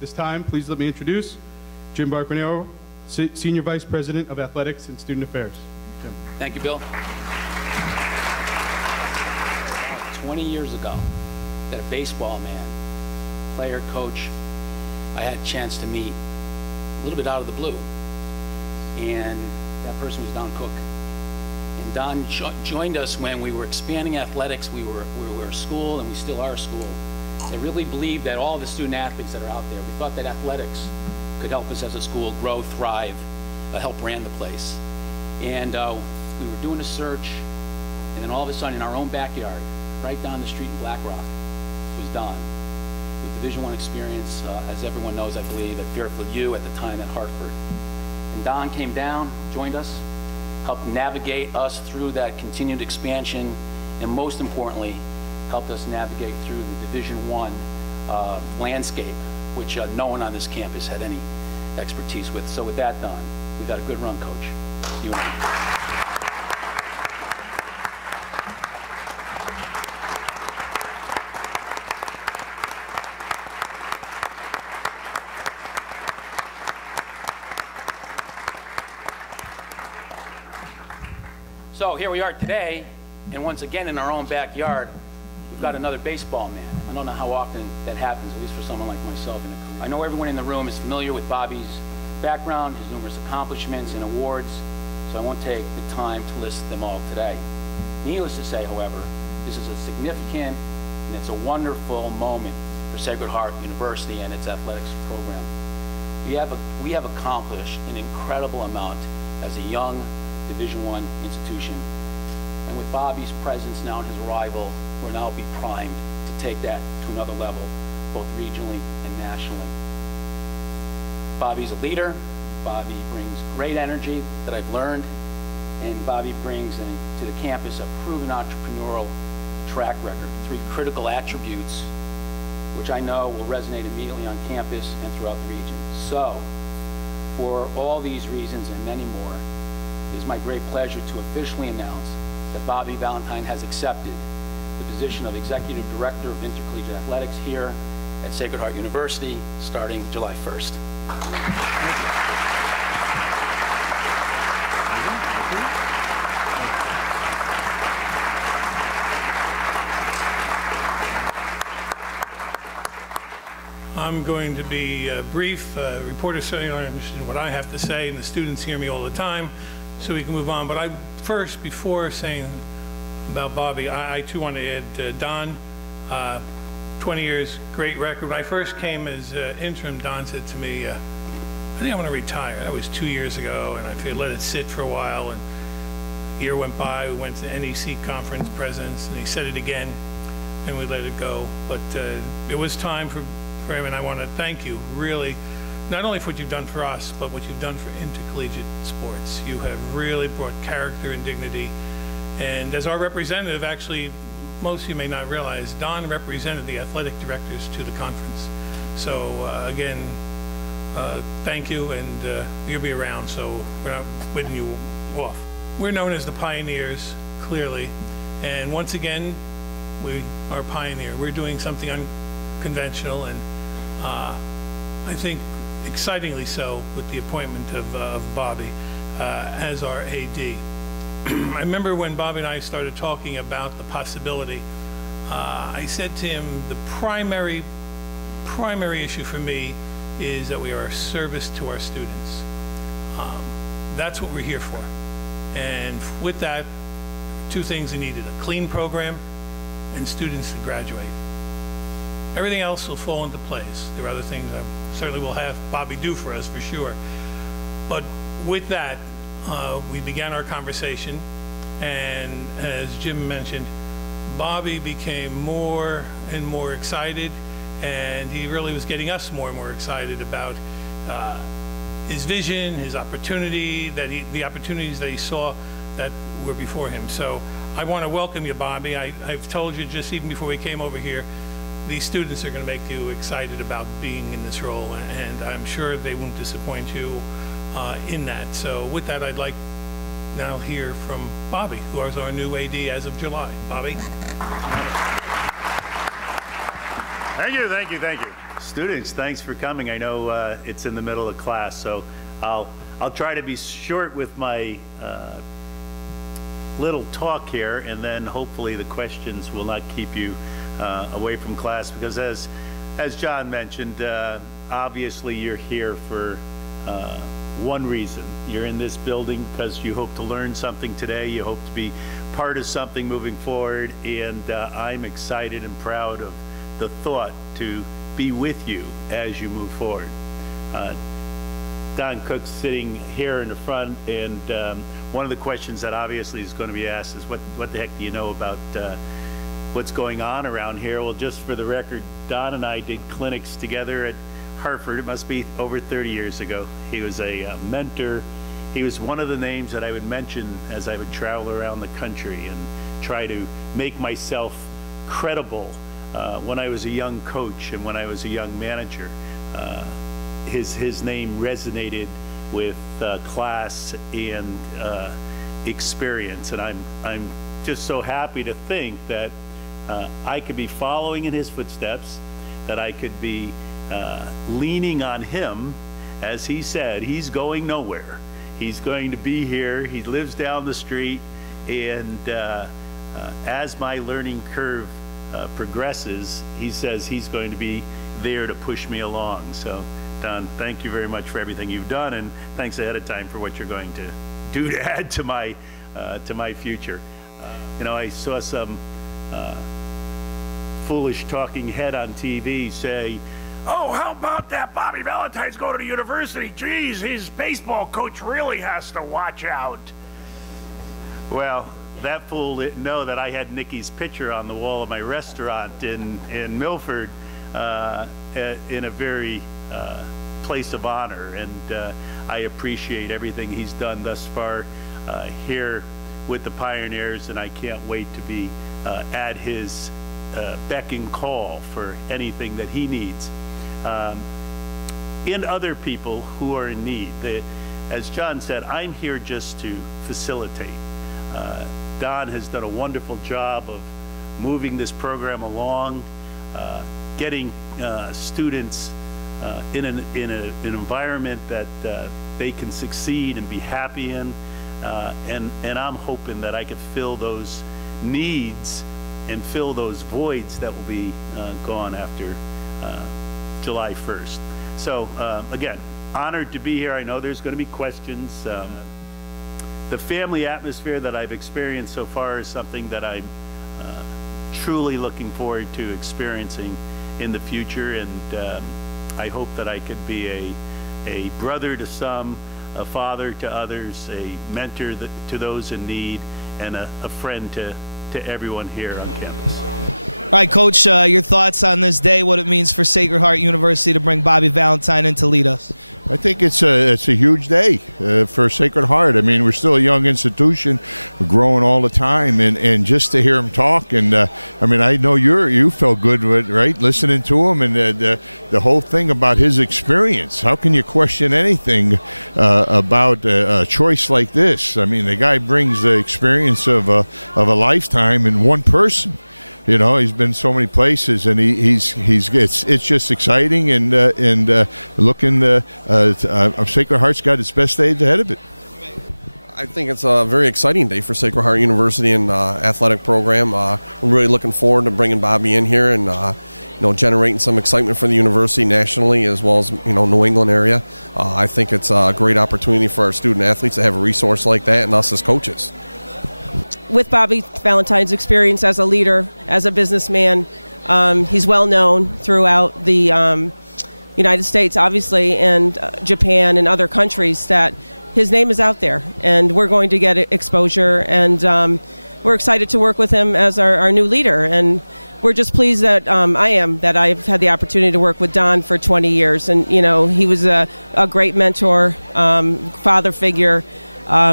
This time, please let me introduce Jim Barquinero, Senior Vice President of Athletics and Student Affairs. Jim. Thank you, Bill. 20 years ago, that a baseball man, player, coach, I had a chance to meet a little bit out of the blue. And that person was Don Cook. And Don joined us when we were expanding athletics. We were a school, and we still are a school. They really believed that all the student athletes that are out there, we thought that athletics could help us as a school grow, thrive, help brand the place. And we were doing a search, and then all of a sudden in our own backyard, right down the street in Black Rock, was Don, with Division I experience, as everyone knows, I believe, at Fairfield U, at the time at Hartford. And Don came down, joined us, helped navigate us through that continued expansion, and most importantly, helped us navigate through the Division I landscape, which no one on this campus had any expertise with. So with that, Don, we've had a good run, Coach. You and me. So here we are today, and once again in our own backyard, we've got another baseball man. I don't know how often that happens, at least for someone like myself in a career. I know everyone in the room is familiar with Bobby's background, his numerous accomplishments and awards, so I won't take the time to list them all today. Needless to say, however, this is a significant and it's a wonderful moment for Sacred Heart University and its athletics program. We have accomplished an incredible amount as a young Division I institution. And with Bobby's presence now and his arrival, we'll now be primed to take that to another level, both regionally and nationally. Bobby's a leader. Bobby brings great energy that I've learned, and Bobby brings to the campus a proven entrepreneurial track record, 3 critical attributes which I know will resonate immediately on campus and throughout the region. So, for all these reasons and many more, it is my great pleasure to officially announce that Bobby Valentine has accepted the position of Executive Director of Intercollegiate Athletics here at Sacred Heart University starting July 1st. I'm going to be brief. Reporters certainly aren't interested in what I have to say, and the students hear me all the time, so we can move on. But first, before saying about Bobby, I too want to add Don. 20 years, great record. When I first came as interim, Don said to me, I think I want to retire. That was 2 years ago, and I figured let it sit for a while. And a year went by, we went to NEC conference presidents, and he said it again, and we let it go. But it was time for him, and I want to thank you, really, not only for what you've done for us, but what you've done for intercollegiate sports. You have really brought character and dignity. And as our representative, actually, most of you may not realize, Don represented the athletic directors to the conference. So again, thank you, and you'll be around, so we're not bidding you off. We're known as the pioneers, clearly, and once again, we are a pioneer. We're doing something unconventional, and I think excitingly so, with the appointment of Bobby as our AD. I remember when Bobby and I started talking about the possibility, I said to him, the primary issue for me is that we are a service to our students. That's what we're here for. And with that, 2 things we needed: a clean program and students to graduate. Everything else will fall into place. There are other things I certainly will have Bobby do for us, for sure. But with that, we began our conversation, and as Jim mentioned, Bobby became more and more excited, and he really was getting us more and more excited about his vision, his opportunity, the opportunities that he saw that were before him. So I want to welcome you, Bobby. I've told you just even before we came over here, these students are going to make you excited about being in this role, and I'm sure they won't disappoint you in that. So with that, I'd like now hear from Bobby, who is our new AD as of July. Bobby. Thank you, thank you, thank you. Students, thanks for coming. I know it's in the middle of class, so I'll try to be short with my little talk here, and then hopefully the questions will not keep you away from class, because as John mentioned, obviously you're here for one reason. You're in this building because you hope to learn something today, you hope to be part of something moving forward, and I'm excited and proud of the thought to be with you as you move forward. Don Cook's sitting here in the front, and one of the questions that obviously is going to be asked is what the heck do you know about what's going on around here? Well, just for the record, Don and I did clinics together at Hartford. It must be over 30 years ago. He was a mentor. He was one of the names that I would mention as I would travel around the country and try to make myself credible when I was a young coach and when I was a young manager. His name resonated with class and experience, and I'm just so happy to think that I could be following in his footsteps, that I could be leaning on him. As he said, he's going nowhere. He's going to be here. He lives down the street, and as my learning curve progresses, he says he's going to be there to push me along. So Don, thank you very much for everything you've done, and thanks ahead of time for what you're going to do to add to my future. You know, I saw some foolish talking head on TV say, "Oh, how about that Bobby Valentines go to the university? Geez, his baseball coach really has to watch out." Well, that fool didn't know that I had Nicky's picture on the wall of my restaurant in Milford in a very place of honor, and I appreciate everything he's done thus far here with the Pioneers, and I can't wait to be at his beck and call for anything that he needs. And other people who are in need. As John said, I'm here just to facilitate. Don has done a wonderful job of moving this program along, getting students in an environment that they can succeed and be happy in, and I'm hoping that I could fill those needs and fill those voids that will be gone after July 1st. So again, honored to be here. I know there's going to be questions. The family atmosphere that I've experienced so far is something that I'm truly looking forward to experiencing in the future, and I hope that I could be a brother to some, a father to others, a mentor to those in need, and a friend to everyone here on campus. All right, Coach, your thoughts on this day, what it means for Sacred Heart University to bring Bobby Valentine in to lead us? I think it's a huge day for Sacred Heart. I mean, we're still a young institution. We're growing all the time, and just to hear him talk, and I mean, I know you felt good with, right, listening to him, and the whole thing about his experience. How can you question anything about a choice like this? I mean, the guy brings the experience of a lifetime in one person. You know, he's been so many places, and it's just exciting, and looking. Sacred Heart's got its best days ahead of it. I think it's a very exciting day for Sacred Heart University and athletic program. We're really looking forward to bringing Bobby in here and generating some excitement for the university nationally as well as New England area. I think it's a great opportunity for our student athletes to have a resource like that, and us as coaches. With Bobby Valentine's experience as a leader, as a businessman, he's well known throughout the United States, obviously, and Japan and other countries, that his name is out there, and we're going to get exposure, and we're excited to work with him as our new leader, and we're just pleased that I've had the opportunity to work with Don for 20 years, and he was a great mentor, father figure.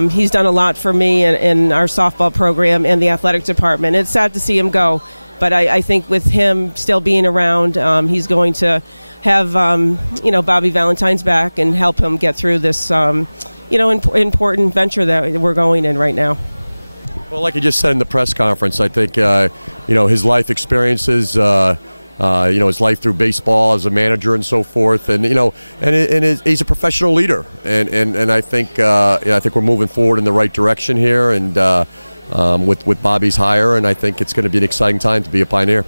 He's done a lot for me in our softball program and the athletic department. It's sad to see him go, but I think with him still being around, he's going to have Bobby Valentine's back and help him get through this important venture that we're going in right now. Well, like you just said in the press conference, I think his life experiences his life through baseball as a manager and so forth, and he's a professional leader, and I think we're moving forward in the right direction here, and with Bobby's hire, and I think it's going to be an exciting time to be a Pioneer.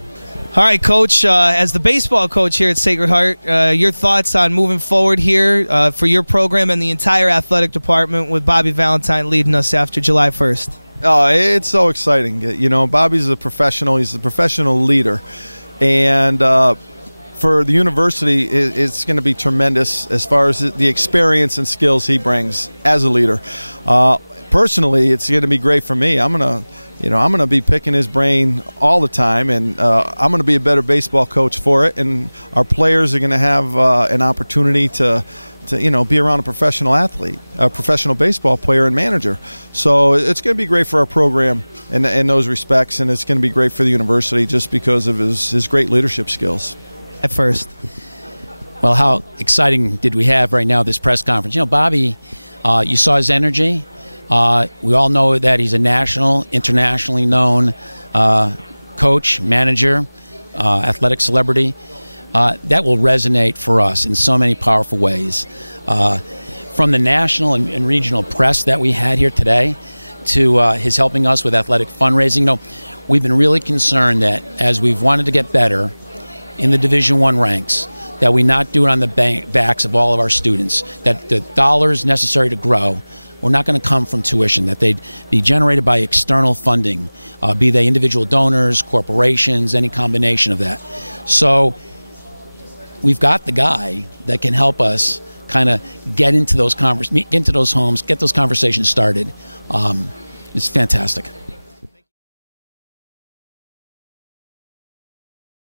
All right, Coach, as the baseball coach here at Sacred Heart, your thoughts on moving forward here for your program and the entire athletic department with Bobby Valentine leading us after July 1st? Oh, it's so exciting. Bobby's a professional. He's a professional leader. And for the university, it's going to be tremendous as far as the experience and skills he brings as a leader. Personally, it's going to be great for me. I'm going to be picking his brain all the time, and I'm going to be a better baseball coach for it. And our players are going to have an opportunity to be around a professional athlete, a professional baseball player and manager. So it's going to be great for our program in those respects, and it's going to be great for the university just because of his great leadership skills. At first. Well, how exciting did we have right now this press conference? Bobby, you saw his energy. We all know that he's a national, internationally known coach, manager, athletic celebrity. That will resonate for us in so many powerful ways. From the national and regional press that we had here today to his helping us with athletic fundraising. We've been really concerned that as we've wanted to get better in the Division I ranks, that we not do it on the backs of all of our students, that the dollars necessary to grow were not going to come from tuition, that they'd be generated by external funding, be they individual donors, corporations, any combination of that. So we've got the guy that can help us kind of get into those homes, get those conversations started. It's fantastic.